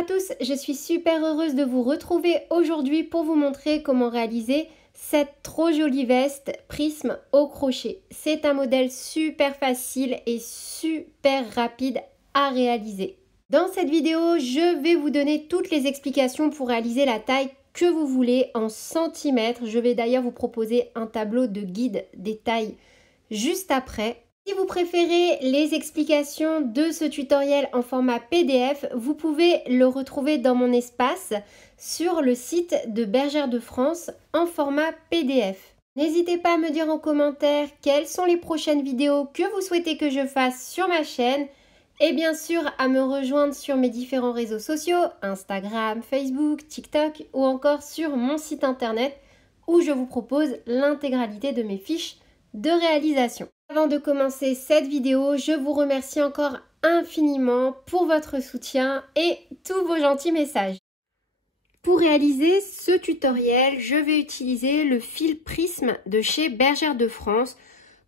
à tous, je suis super heureuse de vous retrouver aujourd'hui pour vous montrer comment réaliser cette trop jolie veste prisme au crochet. C'est un modèle super facile et super rapide à réaliser. Dans cette vidéo, je vais vous donner toutes les explications pour réaliser la taille que vous voulez en centimètres. Je vais d'ailleurs vous proposer un tableau de guide des tailles juste après. Si vous préférez les explications de ce tutoriel en format PDF, vous pouvez le retrouver dans mon espace sur le site de Bergère de France en format PDF. N'hésitez pas à me dire en commentaire quelles sont les prochaines vidéos que vous souhaitez que je fasse sur ma chaîne et bien sûr à me rejoindre sur mes différents réseaux sociaux, Instagram, Facebook, TikTok ou encore sur mon site internet où je vous propose l'intégralité de mes fiches de réalisation. Avant de commencer cette vidéo, je vous remercie encore infiniment pour votre soutien et tous vos gentils messages. Pour réaliser ce tutoriel, je vais utiliser le fil prisme de chez Bergère de France,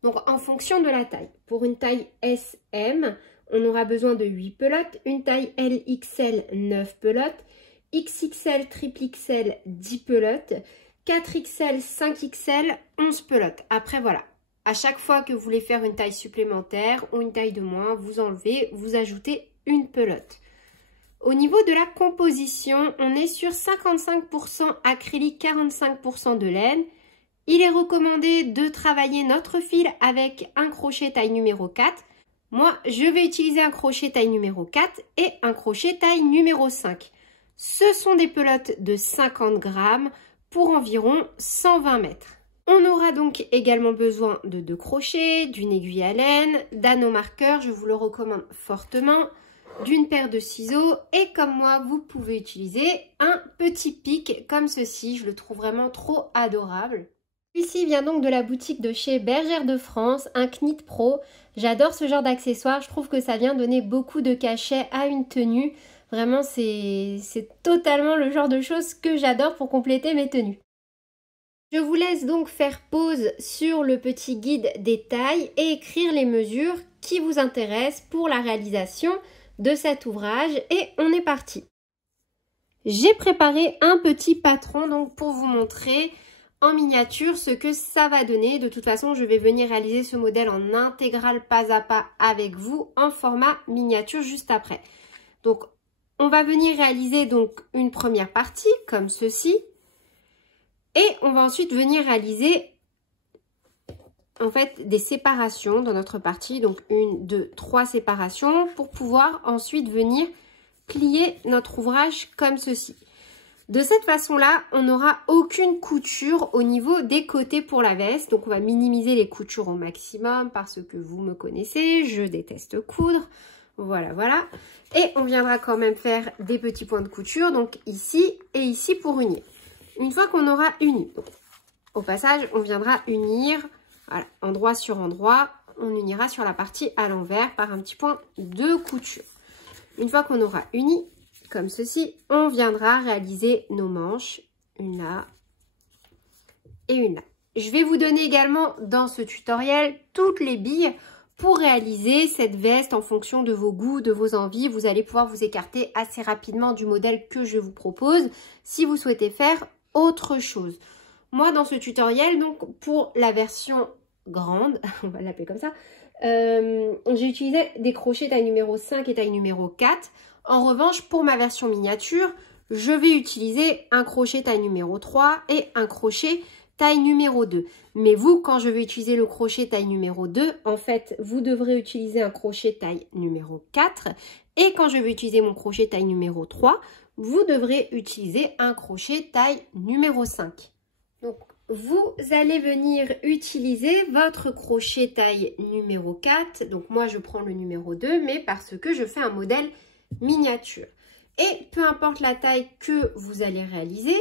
donc en fonction de la taille. Pour une taille SM, on aura besoin de 8 pelotes, une taille LXL 9 pelotes, XXL, XXL 10 pelotes, 4XL, 5XL 11 pelotes. Après voilà. À chaque fois que vous voulez faire une taille supplémentaire ou une taille de moins, vous enlevez, vous ajoutez une pelote. Au niveau de la composition, on est sur 55% acrylique, 45% de laine. Il est recommandé de travailler notre fil avec un crochet taille numéro 4. Moi, je vais utiliser un crochet taille numéro 4 et un crochet taille numéro 5. Ce sont des pelotes de 50 grammes pour environ 120 mètres. On aura donc également besoin de 2 crochets, d'une aiguille à laine, d'anneau marqueur, je vous le recommande fortement, d'une paire de ciseaux et comme moi, vous pouvez utiliser un petit pic comme ceci, je le trouve vraiment trop adorable. Celui-ci vient donc de la boutique de chez Bergère de France, un Knit Pro. J'adore ce genre d'accessoires, je trouve que ça vient donner beaucoup de cachet à une tenue. Vraiment, c'est totalement le genre de choses que j'adore pour compléter mes tenues. Je vous laisse donc faire pause sur le petit guide des tailles et écrire les mesures qui vous intéressent pour la réalisation de cet ouvrage et on est parti. J'ai préparé un petit patron donc pour vous montrer en miniature ce que ça va donner. De toute façon, je vais venir réaliser ce modèle en intégral pas à pas avec vous en format miniature juste après. Donc, on va venir réaliser donc une première partie comme ceci. Et on va ensuite venir réaliser en fait des séparations dans notre partie. Donc 1, 2, 3 séparations pour pouvoir ensuite venir plier notre ouvrage comme ceci. De cette façon-là, on n'aura aucune couture au niveau des côtés pour la veste. Donc on va minimiser les coutures au maximum parce que vous me connaissez, je déteste coudre. Voilà, voilà. Et on viendra quand même faire des petits points de couture, donc ici et ici pour unir. Une fois qu'on aura uni, donc, au passage, on viendra unir, voilà, endroit sur endroit, on unira sur la partie à l'envers par un petit point de couture. Une fois qu'on aura uni, comme ceci, on viendra réaliser nos manches, une là et une là. Je vais vous donner également dans ce tutoriel toutes les billes pour réaliser cette veste en fonction de vos goûts, de vos envies. Vous allez pouvoir vous écarter assez rapidement du modèle que je vous propose si vous souhaitez faire autre chose. Moi, dans ce tutoriel, donc pour la version grande, on va l'appeler comme ça, j'ai utilisé des crochets taille numéro 5 et taille numéro 4. En revanche, pour ma version miniature, je vais utiliser un crochet taille numéro 3 et un crochet taille numéro 2. Mais vous, quand je vais utiliser le crochet taille numéro 2, en fait, vous devrez utiliser un crochet taille numéro 4. Et quand je vais utiliser mon crochet taille numéro 3, vous devrez utiliser un crochet taille numéro 5. Donc, vous allez venir utiliser votre crochet taille numéro 4. Donc, moi, je prends le numéro 2, mais parce que je fais un modèle miniature. Et peu importe la taille que vous allez réaliser,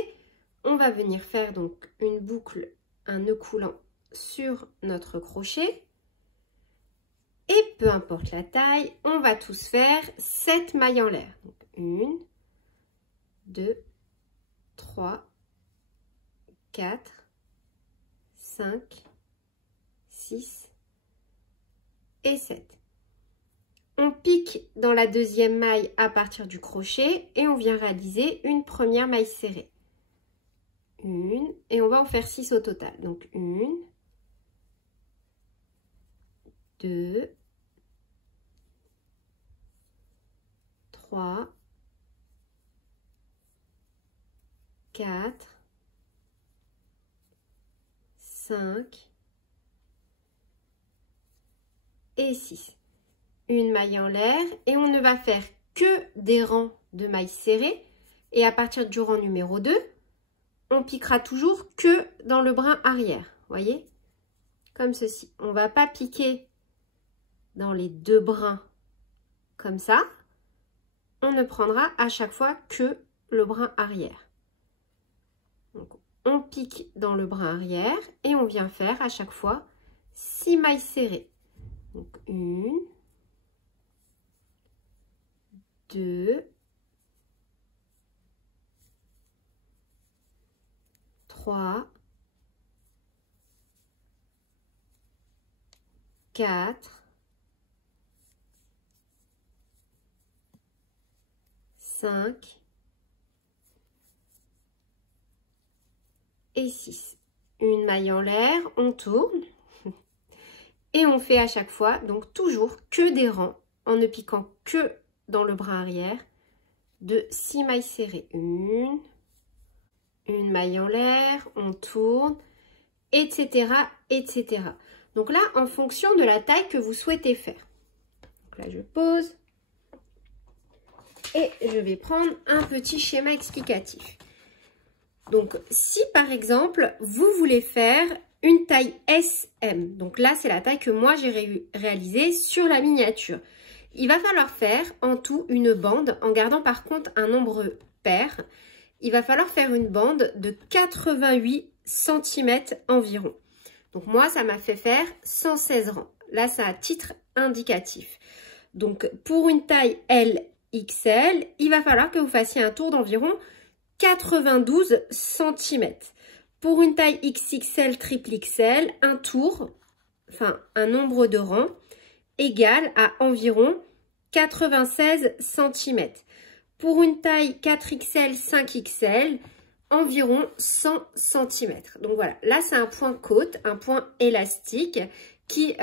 on va venir faire donc une boucle, un nœud coulant sur notre crochet. Et peu importe la taille, on va tous faire 7 mailles en l'air. Donc, 1, 2, 3, 4, 5, 6 et 7. On pique dans la deuxième maille à partir du crochet et on vient réaliser une première maille serrée. Une, et on va en faire 6 au total. Donc 1, 2, 3, 4, 5 et 6. Une maille en l'air et on ne va faire que des rangs de mailles serrées. Et à partir du rang numéro 2, on piquera toujours que dans le brin arrière. Voyez? Comme ceci. On ne va pas piquer dans les deux brins comme ça. On ne prendra à chaque fois que le brin arrière. Donc, on pique dans le brin arrière et on vient faire à chaque fois 6 mailles serrées. Donc 1, 2, 3, 4, 5 et 6. Une maille en l'air, on tourne et on fait à chaque fois, donc toujours que des rangs en ne piquant que dans le brin arrière de 6 mailles serrées. Une maille en l'air, on tourne, etc., etc. Donc là, en fonction de la taille que vous souhaitez faire. Donc là, je pose et je vais prendre un petit schéma explicatif. Donc, si par exemple, vous voulez faire une taille SM, donc là, c'est la taille que moi, j'ai réalisée sur la miniature. Il va falloir faire en tout une bande, en gardant par contre un nombre pair. Il va falloir faire une bande de 88 cm environ. Donc moi, ça m'a fait faire 116 rangs. Là, c'est à titre indicatif. Donc, pour une taille LXL, il va falloir que vous fassiez un tour d'environ 92 cm. Pour une taille XXL, triple XL, un tour, enfin un nombre de rangs égal à environ 96 cm. Pour une taille 4XL, 5XL, environ 100 cm. Donc voilà, là c'est un point côte, un point élastique qui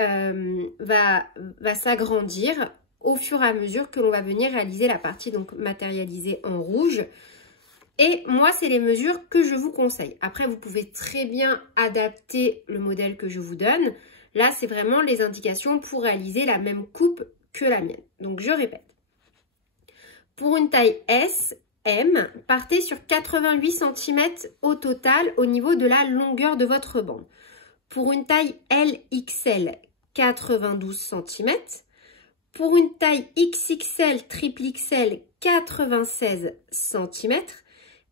va s'agrandir au fur et à mesure que l'on va venir réaliser la partie donc matérialisée en rouge. Et moi, c'est les mesures que je vous conseille. Après, vous pouvez très bien adapter le modèle que je vous donne. Là, c'est vraiment les indications pour réaliser la même coupe que la mienne. Donc, je répète. Pour une taille S, M, partez sur 88 cm au total au niveau de la longueur de votre bande. Pour une taille LXL, 92 cm. Pour une taille XXL, triple XL, 96 cm.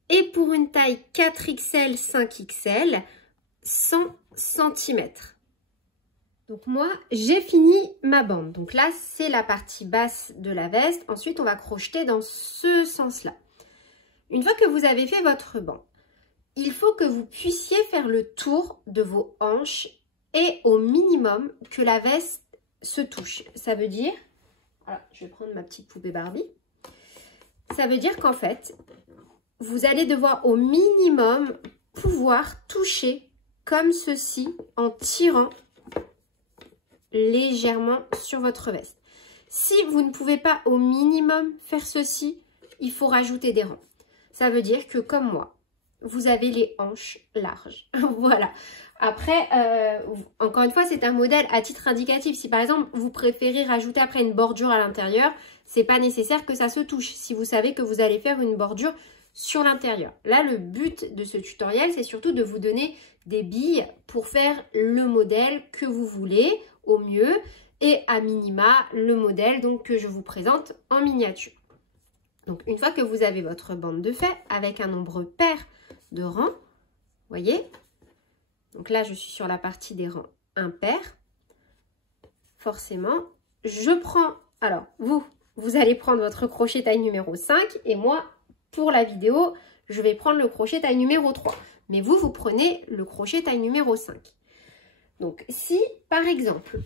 Et pour une taille 4XL, 5XL, 100 cm. Donc moi, j'ai fini ma bande. Donc là, c'est la partie basse de la veste. Ensuite, on va crocheter dans ce sens-là. Une fois que vous avez fait votre bande, il faut que vous puissiez faire le tour de vos hanches et au minimum que la veste se touche. Ça veut dire, alors je vais prendre ma petite poupée Barbie. Ça veut dire qu'en fait, vous allez devoir au minimum pouvoir toucher comme ceci en tirant légèrement sur votre veste. Si vous ne pouvez pas au minimum faire ceci, il faut rajouter des rangs. Ça veut dire que comme moi, vous avez les hanches larges. Voilà. Après, encore une fois, c'est un modèle à titre indicatif. Si par exemple, vous préférez rajouter après une bordure à l'intérieur, c'est pas nécessaire que ça se touche. Si vous savez que vous allez faire une bordure sur l'intérieur. Là, le but de ce tutoriel, c'est surtout de vous donner des billes pour faire le modèle que vous voulez au mieux et à minima le modèle donc que je vous présente en miniature. Donc, une fois que vous avez votre bande de fait avec un nombre pair de rangs, voyez, donc là, je suis sur la partie des rangs impairs. Forcément, je prends, alors vous allez prendre votre crochet taille numéro 5 et moi, pour la vidéo, je vais prendre le crochet taille numéro 3. Mais vous prenez le crochet taille numéro 5. Donc, si, par exemple,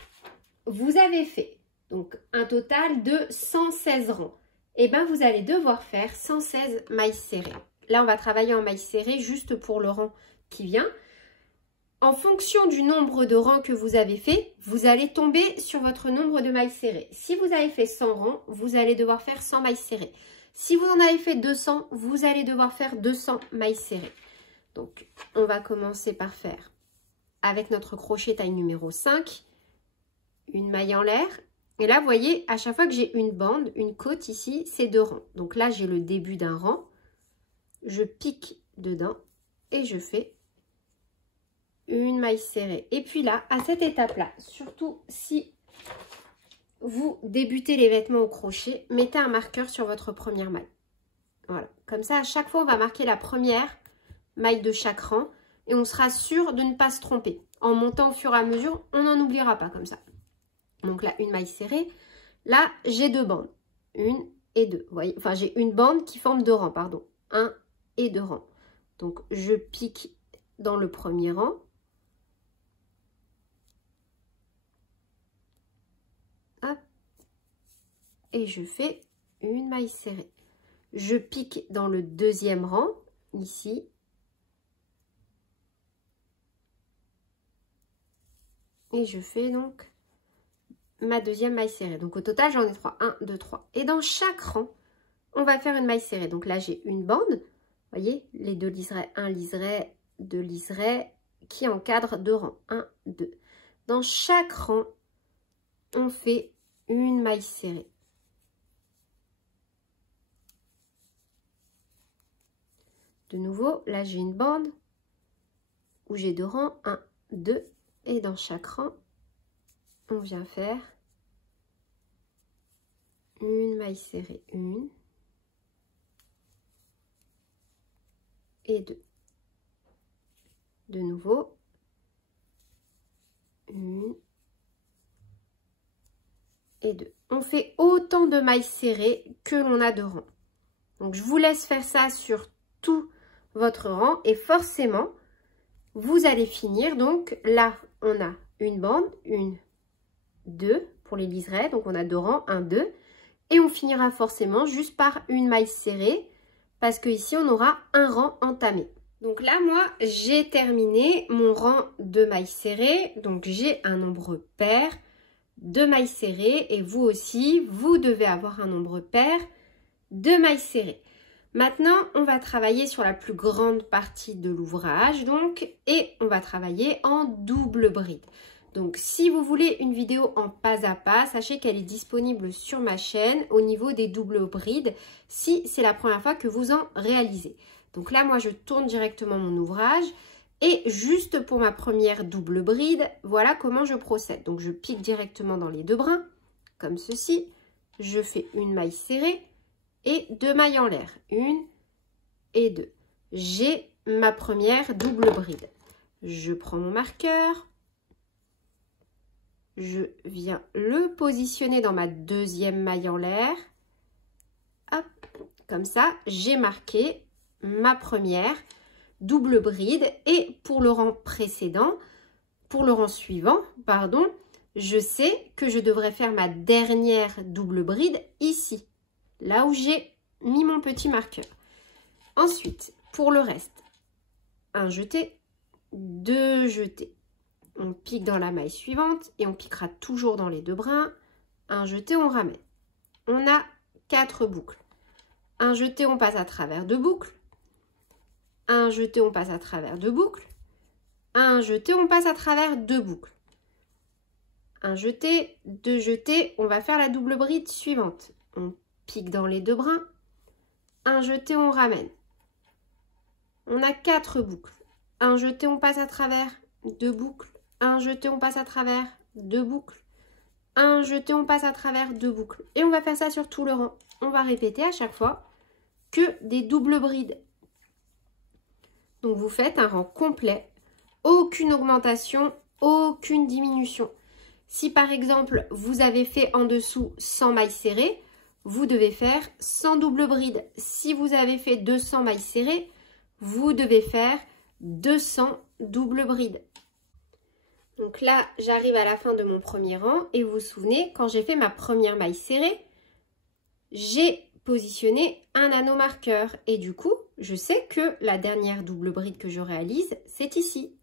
vous avez fait Donc un total de 116 rangs. Et bien vous allez devoir faire 116 mailles serrées. Là on va travailler en mailles serrées juste pour le rang qui vient. En fonction du nombre de rangs que vous avez fait, vous allez tomber sur votre nombre de mailles serrées. Si vous avez fait 100 rangs, vous allez devoir faire 100 mailles serrées. Si vous en avez fait 200, vous allez devoir faire 200 mailles serrées. Donc on va commencer par faire avec notre crochet taille numéro 5, une maille en l'air. Et là, vous voyez, à chaque fois que j'ai une bande, une côte ici, c'est 2 rangs. Donc là, j'ai le début d'un rang. Je pique dedans et je fais une maille serrée. Et puis là, à cette étape-là, surtout si vous débutez les vêtements au crochet, mettez un marqueur sur votre première maille. Voilà. Comme ça, à chaque fois, on va marquer la première maille de chaque rang et on sera sûr de ne pas se tromper. En montant au fur et à mesure, on n'en oubliera pas comme ça. Donc là, une maille serrée. Là, j'ai 2 bandes. 1 et 2. Vous voyez, enfin, j'ai une bande qui forme 2 rangs, pardon. 1 et 2 rangs. Donc, je pique dans le premier rang. Hop. Et je fais une maille serrée. Je pique dans le deuxième rang, ici. Et je fais donc ma deuxième maille serrée. Donc au total, j'en ai 3. 1, 2, 3. Et dans chaque rang, on va faire une maille serrée. Donc là, j'ai une bande. Vous voyez, les 2 liserés, 1 liseret, 2 liserets qui encadrent 2 rangs. 1, 2. Dans chaque rang, on fait une maille serrée. De nouveau, là, j'ai une bande où j'ai 2 rangs. 1, 2. Et dans chaque rang, on vient faire une maille serrée, 1 et 2. De nouveau, 1 et 2. On fait autant de mailles serrées que l'on a de rangs. Donc, je vous laisse faire ça sur tout votre rang et forcément, vous allez finir. Donc là, on a une bande, 1, 2 pour les liserets. Donc, on a 2 rangs, 1, 2. Et on finira forcément juste par une maille serrée parce que ici on aura un rang entamé. Donc là, moi, j'ai terminé mon rang de mailles serrées. Donc, j'ai un nombre pair de mailles serrées et vous aussi, vous devez avoir un nombre pair de mailles serrées. Maintenant, on va travailler sur la plus grande partie de l'ouvrage, donc, et on va travailler en double bride. Donc, si vous voulez une vidéo en pas à pas, sachez qu'elle est disponible sur ma chaîne au niveau des doubles brides, si c'est la première fois que vous en réalisez. Donc là, moi, je tourne directement mon ouvrage et juste pour ma première double bride, voilà comment je procède. Donc, je pique directement dans les 2 brins, comme ceci. Je fais une maille serrée et 2 mailles en l'air, 1 et 2. J'ai ma première double bride. Je prends mon marqueur. Je viens le positionner dans ma deuxième maille en l'air. Hop, comme ça, j'ai marqué ma première double bride. Et pour le rang précédent, pour le rang suivant, pardon, je sais que je devrais faire ma dernière double bride ici, là où j'ai mis mon petit marqueur. Ensuite, pour le reste, un jeté, 2 jetés. On pique dans la maille suivante et on piquera toujours dans les 2 brins. Un jeté, on ramène. On a 4 boucles. Un jeté, on passe à travers 2 boucles. Un jeté, on passe à travers 2 boucles. Un jeté, on passe à travers 2 boucles. Un jeté, 2 jetés, on va faire la double bride suivante. On pique dans les 2 brins. Un jeté, on ramène. On a 4 boucles. Un jeté, on passe à travers 2 boucles. Un jeté, on passe à travers 2 boucles. Un jeté, on passe à travers 2 boucles. Et on va faire ça sur tout le rang. On va répéter à chaque fois que des doubles brides. Donc, vous faites un rang complet. Aucune augmentation, aucune diminution. Si par exemple, vous avez fait en dessous 100 mailles serrées, vous devez faire 100 doubles brides. Si vous avez fait 200 mailles serrées, vous devez faire 200 doubles brides. Donc là, j'arrive à la fin de mon premier rang et vous vous souvenez, quand j'ai fait ma première maille serrée, j'ai positionné un anneau marqueur et du coup, je sais que la dernière double bride que je réalise, c'est ici.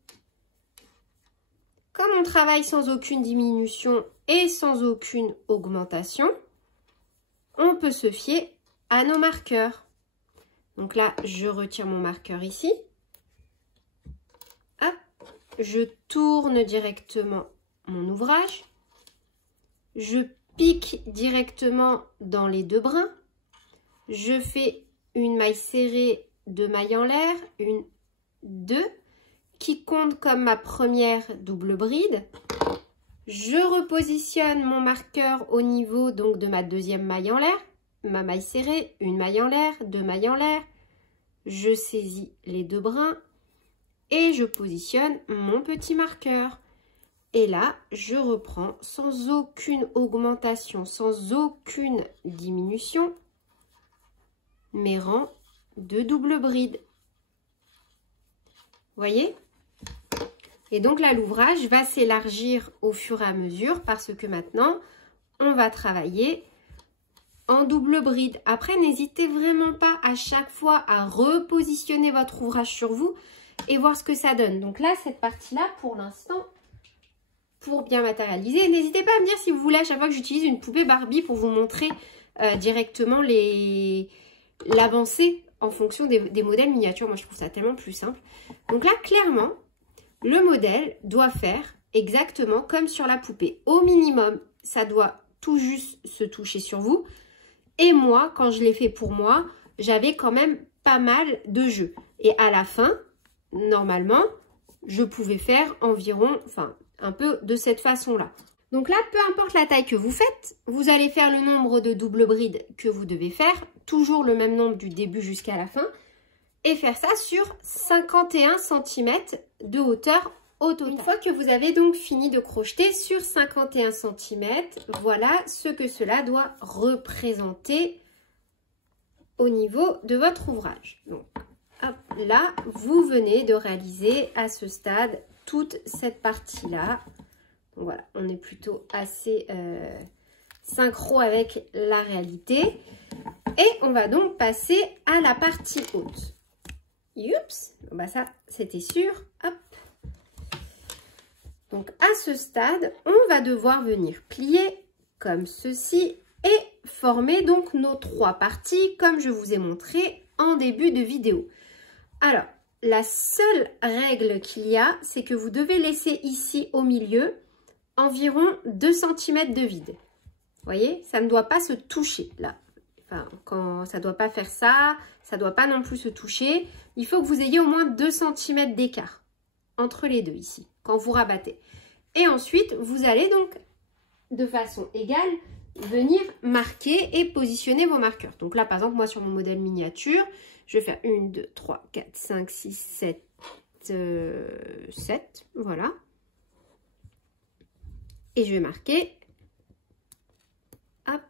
Comme on travaille sans aucune diminution et sans aucune augmentation, on peut se fier à nos marqueurs. Donc là, je retire mon marqueur ici. Hop, je tourne directement mon ouvrage. Je pique directement dans les deux brins. Je fais une maille serrée, 2 mailles en l'air, 1, 2, qui compte comme ma première double bride. Je repositionne mon marqueur au niveau donc de ma deuxième maille en l'air, ma maille serrée, 1 maille en l'air, 2 mailles en l'air. Je saisis les deux brins et je positionne mon petit marqueur. Et là, je reprends sans aucune augmentation, sans aucune diminution, mes rangs de double bride. Voyez? Et donc là, l'ouvrage va s'élargir au fur et à mesure parce que maintenant, on va travailler en double bride. Après, n'hésitez vraiment pas à chaque fois à repositionner votre ouvrage sur vous et voir ce que ça donne. Donc là, cette partie-là, pour l'instant, pour bien matérialiser, n'hésitez pas à me dire si vous voulez à chaque fois que j'utilise une poupée Barbie pour vous montrer directement l'avancée en fonction des modèles miniatures. Moi, je trouve ça tellement plus simple. Donc là, clairement, le modèle doit faire exactement comme sur la poupée. Au minimum, ça doit tout juste se toucher sur vous. Et moi, quand je l'ai fait pour moi, j'avais quand même pas mal de jeux. Et à la fin, normalement, je pouvais faire environ, enfin, un peu de cette façon-là. Donc là, peu importe la taille que vous faites, vous allez faire le nombre de double brides que vous devez faire, toujours le même nombre du début jusqu'à la fin, et faire ça sur 51 cm de hauteur au total. Une fois que vous avez donc fini de crocheter sur 51 cm, voilà ce que cela doit représenter au niveau de votre ouvrage. Donc, hop, là, vous venez de réaliser à ce stade toute cette partie-là. Voilà, on est plutôt assez synchro avec la réalité. Et on va donc passer à la partie haute. Oups, bah ça, c'était sûr. Hop. Donc, à ce stade, on va devoir venir plier comme ceci et former donc nos 3 parties comme je vous ai montré en début de vidéo. Alors, la seule règle qu'il y a, c'est que vous devez laisser ici au milieu environ 2 cm de vide. Vous voyez, ça ne doit pas se toucher là. Enfin, quand ça ne doit pas faire ça, ça ne doit pas non plus se toucher. Il faut que vous ayez au moins 2 cm d'écart entre les deux ici, quand vous rabattez. Et ensuite, vous allez donc, de façon égale, venir marquer et positionner vos marqueurs. Donc là, par exemple, moi, sur mon modèle miniature, je vais faire 1, 2, 3, 4, 5, 6, 7, 7, voilà. Et je vais marquer, hop,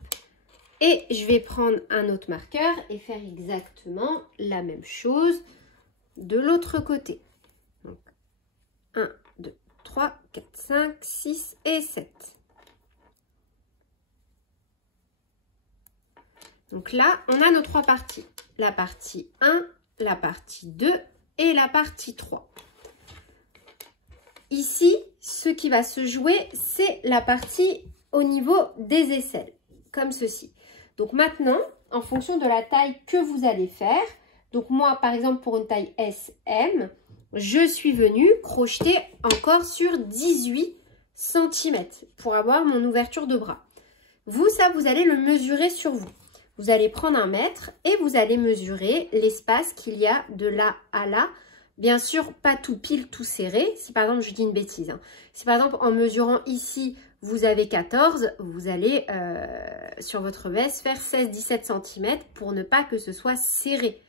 et je vais prendre un autre marqueur et faire exactement la même chose de l'autre côté. Donc, 1, 2, 3, 4, 5, 6 et 7. Donc là, on a nos 3 parties. La partie 1, la partie 2 et la partie 3. Ici, ce qui va se jouer, c'est la partie au niveau des aisselles, comme ceci. Donc maintenant, en fonction de la taille que vous allez faire, donc moi, par exemple, pour une taille SM, je suis venue crocheter encore sur 18 cm pour avoir mon ouverture de bras. Vous, ça, vous allez le mesurer sur vous. Vous allez prendre 1 mètre et vous allez mesurer l'espace qu'il y a de là à là. Bien sûr, pas tout pile, tout serré. Si par exemple, je dis une bêtise, hein. Si par exemple, en mesurant ici, vous avez 14, vous allez sur votre veste faire 16-17 cm pour ne pas que ce soit serré.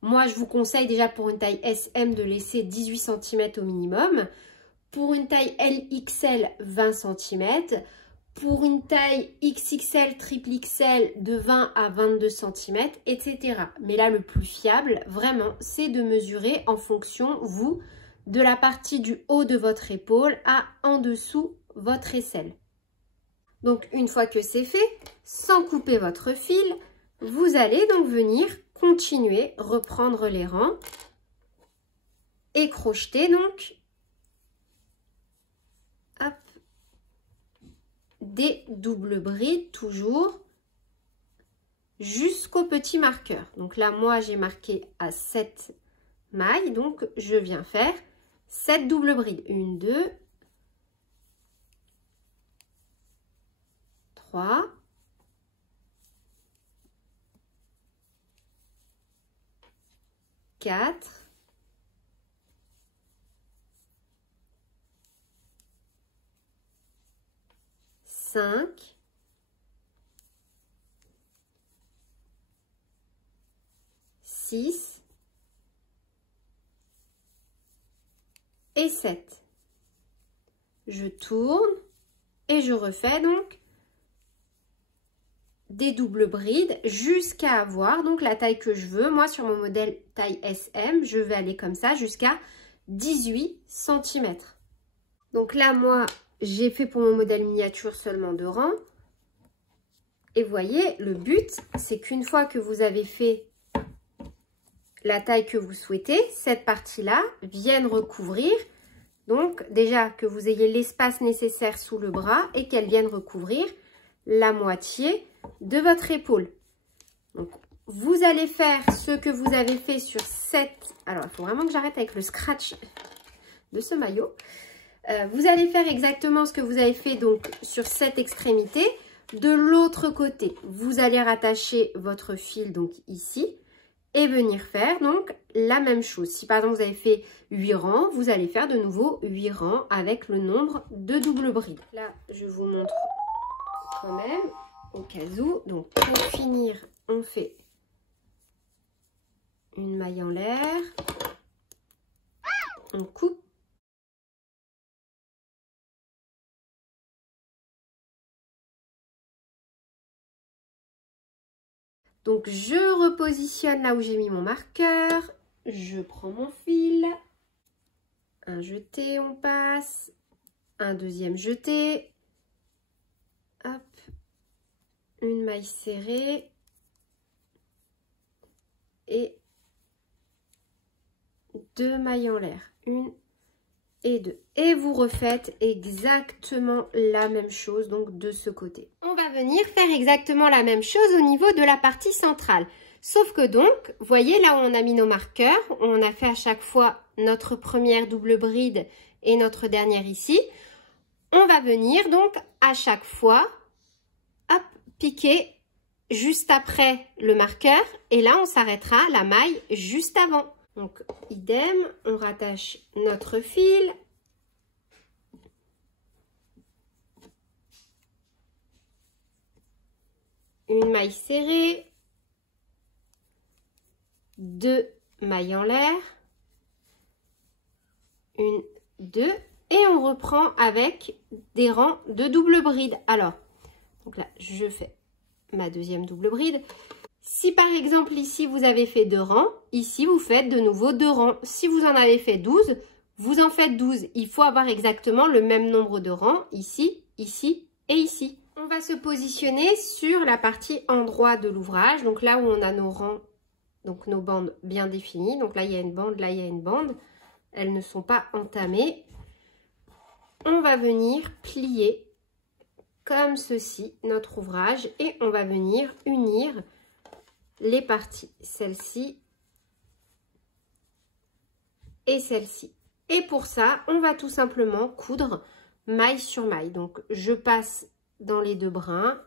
Moi, je vous conseille déjà pour une taille SM de laisser 18 cm au minimum. Pour une taille LXL, 20 cm. Pour une taille XXL, triple XL, de 20 à 22 cm, etc. Mais là, le plus fiable, vraiment, c'est de mesurer en fonction, vous, de la partie du haut de votre épaule à en dessous votre aisselle. Donc une fois que c'est fait, sans couper votre fil, vous allez donc venir continuer, reprendre les rangs et crocheter donc hop, des doubles brides toujours jusqu'au petit marqueur. Donc là, moi, j'ai marqué à 7 mailles, donc je viens faire 7 doubles brides. 1, 2, 3, 4, 5, 6 et 7. Je tourne et je refais donc des doubles brides jusqu'à avoir donc la taille que je veux. Moi, sur mon modèle taille SM, je vais aller comme ça jusqu'à 18 cm. Donc là, moi, j'ai fait pour mon modèle miniature seulement 2 rangs. Et vous voyez, le but, c'est qu'une fois que vous avez fait la taille que vous souhaitez, cette partie-là vienne recouvrir. Donc, déjà que vous ayez l'espace nécessaire sous le bras et qu'elle vienne recouvrir la moitié de votre épaule. Donc, vous allez faire ce que vous avez fait sur cette... Alors, il faut vraiment que j'arrête avec le scratch de ce maillot. Vous allez faire exactement ce que vous avez fait donc sur cette extrémité. De l'autre côté, vous allez rattacher votre fil donc ici et venir faire donc la même chose. Si par exemple vous avez fait 8 rangs, vous allez faire de nouveau 8 rangs avec le nombre de doubles brides. Là, je vous montre quand même au cas où. Donc pour finir, on fait une maille en l'air, on coupe. Donc, je repositionne là où j'ai mis mon marqueur. Je prends mon fil. Un jeté, on passe. Un deuxième jeté. Hop. Une maille serrée. Et 2 mailles en l'air. 1 et 2. Et vous refaites exactement la même chose donc de ce côté. On va venir faire exactement la même chose au niveau de la partie centrale. Sauf que donc, vous voyez là où on a mis nos marqueurs, on a fait à chaque fois notre première double bride et notre dernière ici. On va venir donc à chaque fois, hop, piquer juste après le marqueur. Et là, on s'arrêtera à la maille juste avant. Donc, idem, on rattache notre fil. Une maille serrée. 2 mailles en l'air. 1, 2. Et on reprend avec des rangs de double bride. Alors, donc là, je fais ma deuxième double bride. Si par exemple ici vous avez fait 2 rangs, ici vous faites de nouveau 2 rangs. Si vous en avez fait 12, vous en faites 12. Il faut avoir exactement le même nombre de rangs ici, ici et ici. On va se positionner sur la partie endroit de l'ouvrage, donc là où on a nos rangs, donc nos bandes bien définies. Donc là il y a une bande, là il y a une bande. Elles ne sont pas entamées. On va venir plier comme ceci notre ouvrage et on va venir unir les parties, celle-ci et celle-ci. Et pour ça, on va tout simplement coudre maille sur maille. Donc, je passe dans les 2 brins,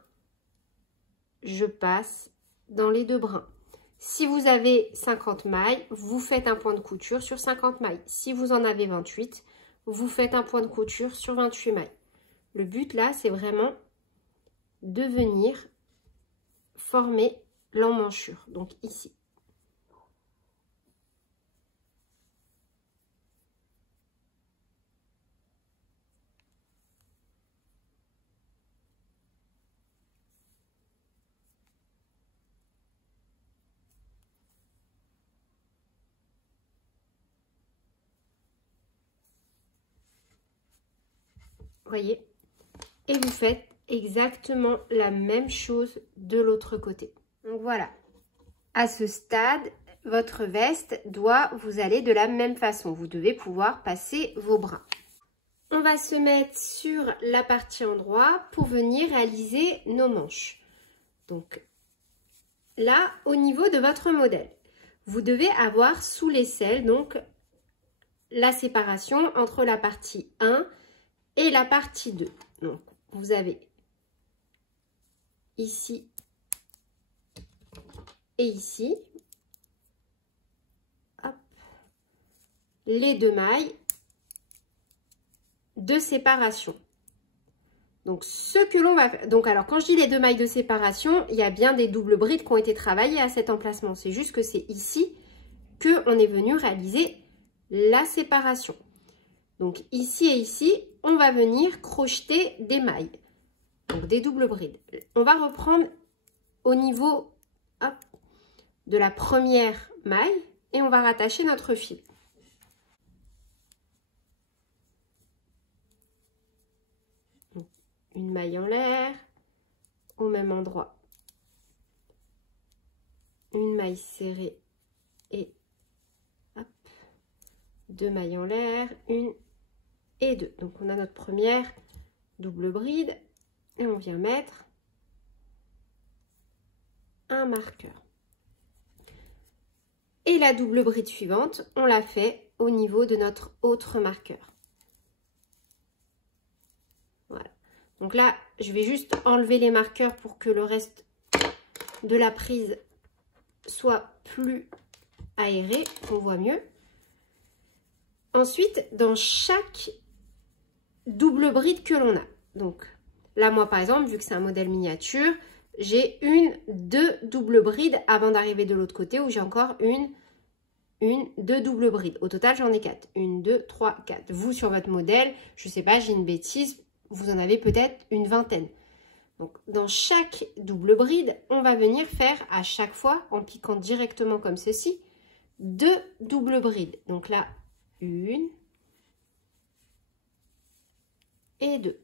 je passe dans les 2 brins. Si vous avez 50 mailles, vous faites un point de couture sur 50 mailles. Si vous en avez 28, vous faites un point de couture sur 28 mailles. Le but là, c'est vraiment de venir former l'emmanchure, donc ici. voyez, et vous faites exactement la même chose de l'autre côté. Donc voilà, à ce stade, votre veste doit vous aller de la même façon. Vous devez pouvoir passer vos brins. On va se mettre sur la partie endroit pour venir réaliser nos manches. Donc là, au niveau de votre modèle, vous devez avoir sous l'aisselle donc la séparation entre la partie 1 et la partie 2. Donc vous avez ici et ici, hop, les deux mailles de séparation. Donc ce que l'on va faire, donc alors quand je dis les deux mailles de séparation, il y a bien des doubles brides qui ont été travaillées à cet emplacement. C'est juste que c'est ici que on est venu réaliser la séparation. Donc ici et ici, on va venir crocheter des mailles, donc des doubles brides. On va reprendre au niveau, hop, de la première maille et on va rattacher notre fil. Une maille en l'air, au même endroit, une maille serrée et hop, deux mailles en l'air, une et deux. Donc on a notre première double bride et on vient mettre un marqueur. Et la double bride suivante, on l'a fait au niveau de notre autre marqueur. Voilà. Donc là, je vais juste enlever les marqueurs pour que le reste de la prise soit plus aéré, qu'on voit mieux. Ensuite, dans chaque double bride que l'on a, donc là, moi par exemple, vu que c'est un modèle miniature, j'ai deux doubles brides avant d'arriver de l'autre côté où j'ai encore deux doubles brides. Au total, j'en ai 4. 1, 2, 3, 4. Vous, sur votre modèle, je ne sais pas, j'ai une bêtise, vous en avez peut-être une vingtaine. Donc, dans chaque double bride, on va venir faire à chaque fois, en piquant directement comme ceci, deux doubles brides. Donc là, une et deux.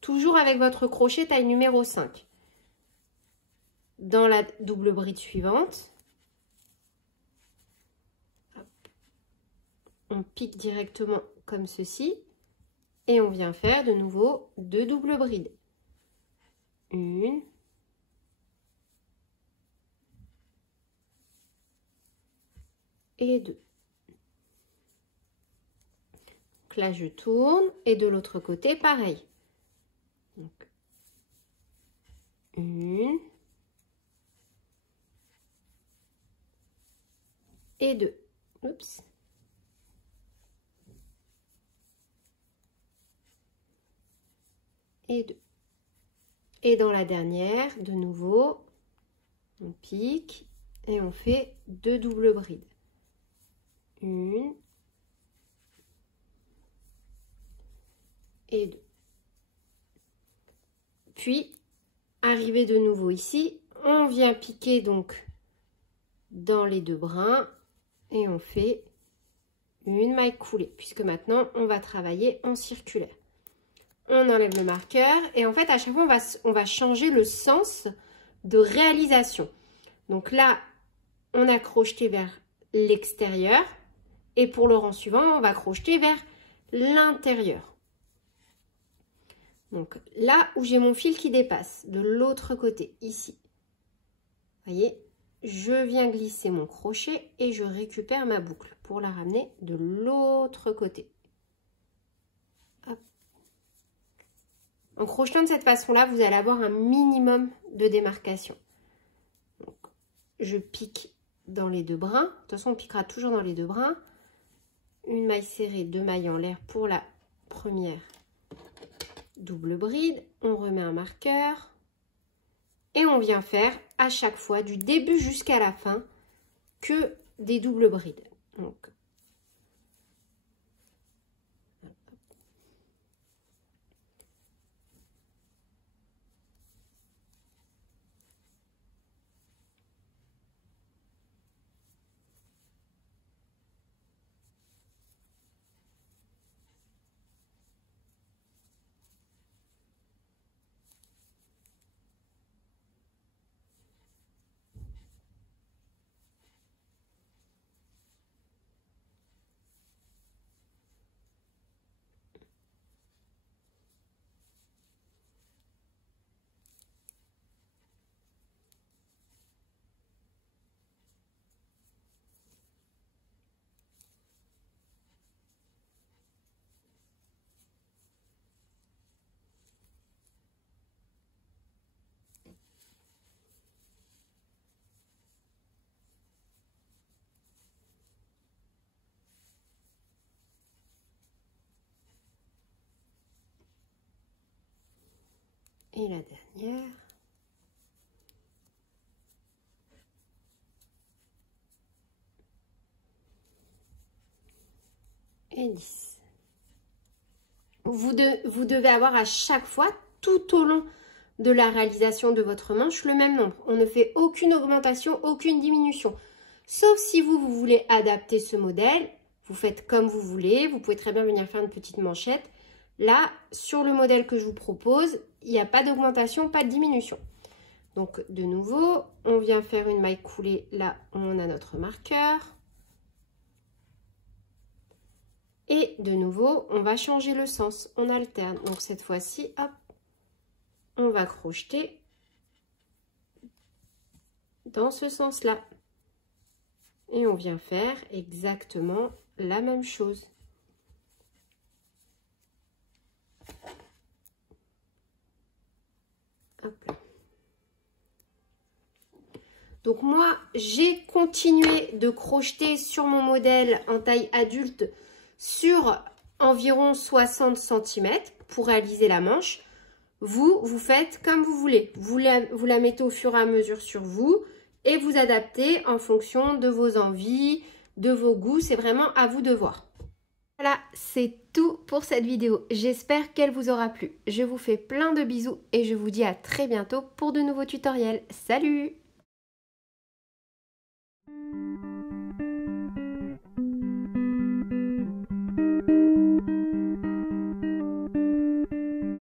Toujours avec votre crochet taille numéro 5. Dans la double bride suivante, on pique directement comme ceci et on vient faire de nouveau deux doubles brides. Une et deux. Donc là, je tourne et de l'autre côté, pareil. Donc, une et deux. Oups. Et deux. Et dans la dernière, de nouveau, on pique et on fait deux doubles brides. Une et deux. Puis, arrivé de nouveau ici, on vient piquer donc dans les deux brins et on fait une maille coulée, puisque maintenant, on va travailler en circulaire. On enlève le marqueur et en fait, à chaque fois, on va changer le sens de réalisation. Donc là, on a crocheté vers l'extérieur et pour le rang suivant, on va crocheter vers l'intérieur. Donc là où j'ai mon fil qui dépasse, de l'autre côté, ici. Vous voyez, je viens glisser mon crochet et je récupère ma boucle pour la ramener de l'autre côté. Hop. En crochetant de cette façon-là, vous allez avoir un minimum de démarcation. Donc, je pique dans les deux brins. De toute façon, on piquera toujours dans les deux brins. Une maille serrée, deux mailles en l'air pour la première double bride. On remet un marqueur. Et on vient faire à chaque fois, du début jusqu'à la fin, que des doubles brides. Donc, Et la dernière. Et 10. Vous devez avoir à chaque fois, tout au long de la réalisation de votre manche, le même nombre. On ne fait aucune augmentation, aucune diminution. Sauf si vous voulez adapter ce modèle, vous faites comme vous voulez. Vous pouvez très bien venir faire une petite manchette. Là, sur le modèle que je vous propose, il n'y a pas d'augmentation, pas de diminution. Donc, de nouveau, on vient faire une maille coulée là où on a notre marqueur. Et de nouveau, on va changer le sens, on alterne. Donc cette fois-ci, hop, on va crocheter dans ce sens-là. Et on vient faire exactement la même chose. Hop là. Donc moi, j'ai continué de crocheter sur mon modèle en taille adulte sur environ 60 cm pour réaliser la manche. Vous faites comme vous voulez. Vous la mettez au fur et à mesure sur vous et vous adaptez en fonction de vos envies, de vos goûts. C'est vraiment à vous de voir. Voilà, c'est tout pour cette vidéo. J'espère qu'elle vous aura plu. Je vous fais plein de bisous et je vous dis à très bientôt pour de nouveaux tutoriels. Salut!